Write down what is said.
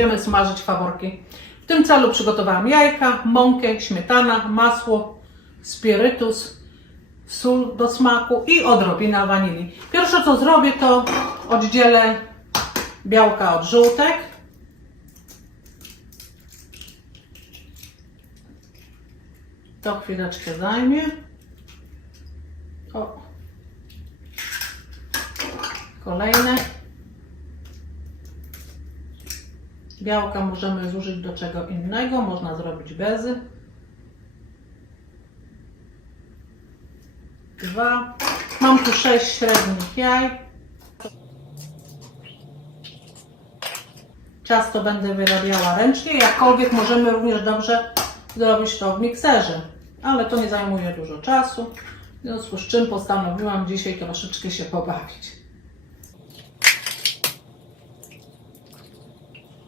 będziemy smażyć faworki. W tym celu przygotowałam jajka, mąkę, śmietana, masło, spirytus, sól do smaku i odrobina wanilii. Pierwsze co zrobię to oddzielę białka od żółtek. To chwileczkę zajmie. O. Kolejne. Białka możemy zużyć do czego innego, można zrobić bezy. Dwa. Mam tu sześć średnich jaj. Ciasto będę wyrabiała ręcznie, jakkolwiek możemy również dobrze zrobić to w mikserze, ale to nie zajmuje dużo czasu. W związku z czym postanowiłam dzisiaj troszeczkę się pobawić.